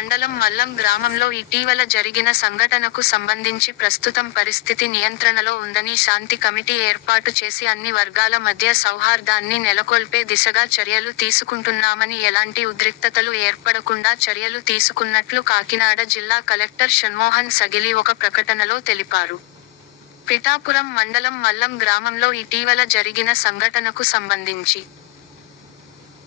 మండలం మల్లం గ్రామంలో ఇటీవల జరిగిన సంఘటనకు సంబంధించి ప్రస్తుతం పరిస్థితి నియంత్రణలో ఉందని శాంతి కమిటీ ఏర్పాటు చేసి అన్ని వర్గాల మధ్య సౌహార్దాన్ని నెలకొల్పే దిశగా చర్యలు తీసుకుంటున్నామని ఎలాంటి ఉద్రిక్తతలు ఏర్పడకుండా చర్యలు తీసుకున్నట్లు కాకినాడ జిల్లా కలెక్టర్ షణ్మోహన్ సగిలి ఒక ప్రకటనలో తెలిపారు. పిఠాపురం మండలం మల్లం గ్రామంలో ఇటీవల జరిగిన సంఘటనకు సంబంధించి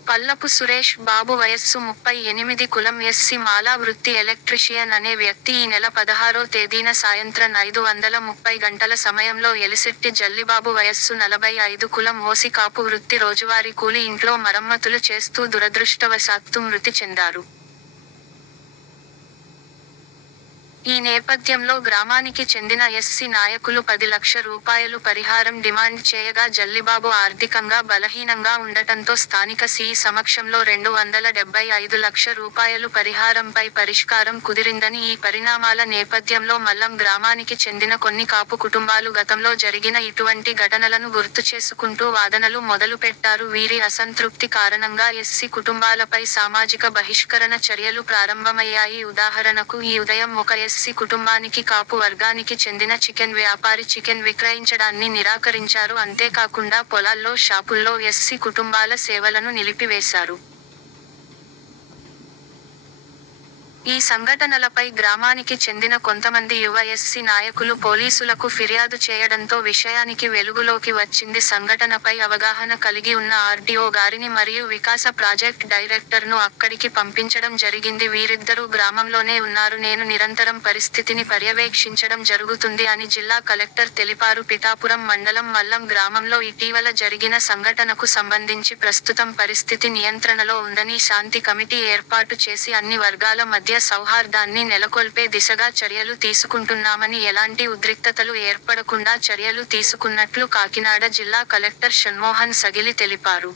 పల్లపు సురేష్ బాబు వయస్సు 38 కులం ఎస్సీ మాలా వృత్తి ఎలక్ట్రీషియన్ అనే వ్యక్తి ఈ నెల 16వ తేదీన సాయంత్రం 5:30 గంటల సమయంలో ఎలిశెట్టి జల్లిబాబు వయస్సు 45 కులం ఓసి కాపు వృత్తి రోజువారీ కూలి ఇంట్లో మరమ్మతులు చేస్తూ దురదృష్టవశాత్తు మృతి చెందారు. ఈ నేపథ్యంలో గ్రామానికి చెందిన ఎస్సీ నాయకులు 10 లక్షల రూపాయలు పరిహారం డిమాండ్ చేయగా జల్లిబాబు ఆర్థికంగా బలహీనంగా ఉండటంతో స్థానిక సీఈ సమక్షంలో 275 లక్షల రూపాయలు పరిహారంపై పరిష్కారం కుదిరిందని ఈ పరిణామాల నేపథ్యంలో మల్లం గ్రామానికి చెందిన కొన్ని కాపు కుటుంబాలు గతంలో జరిగిన ఇటువంటి ఘటనలను గుర్తు చేసుకుంటూ వాదనలు మొదలుపెట్టారు. వీరి అసంతృప్తి కారణంగా ఎస్సీ కుటుంబాలపై సామాజిక బహిష్కరణ చర్యలు ప్రారంభమయ్యాయి. ఉదాహరణకు ఈ ఉదయం ఒక ఎస్సీ కుటుంబానికి కాపు వర్గానికి చెందిన చికెన్ వ్యాపారి చికెన్ విక్రయించడాన్ని నిరాకరించారు. అంతేకాకుండా పొలాల్లో షాపుల్లో ఎస్సీ కుటుంబాల సేవలను నిలిపివేశారు. ఈ సంఘటనలపై గ్రామానికి చెందిన కొంతమంది యువ ఎస్సీ నాయకులు పోలీసులకు ఫిర్యాదు చేయడంతో విషయానికి వెలుగులోకి వచ్చింది. సంఘటనపై అవగాహన కలిగి ఉన్న ఆర్డీఓ గారిని మరియు వికాస ప్రాజెక్ట్ డైరెక్టర్ను అక్కడికి పంపించడం జరిగింది. వీరిద్దరూ గ్రామంలోనే ఉన్నారు. నేను నిరంతరం పరిస్థితిని పర్యవేక్షించడం జరుగుతుంది అని జిల్లా కలెక్టర్ తెలిపారు. పిఠాపురం మండలం మల్లం గ్రామంలో ఇటీవల జరిగిన సంఘటనకు సంబంధించి ప్రస్తుతం పరిస్థితి నియంత్రణలో ఉందని శాంతి కమిటీ ఏర్పాటు చేసి అన్ని వర్గాల మధ్య సౌహార్దాన్ని నెలకొల్పే దిశగా చర్యలు తీసుకుంటున్నామని ఎలాంటి ఉద్రిక్తతలు ఏర్పడకుండా చర్యలు తీసుకున్నట్లు కాకినాడ జిల్లా కలెక్టర్ షణ్మోహన్ సగిలి తెలిపారు.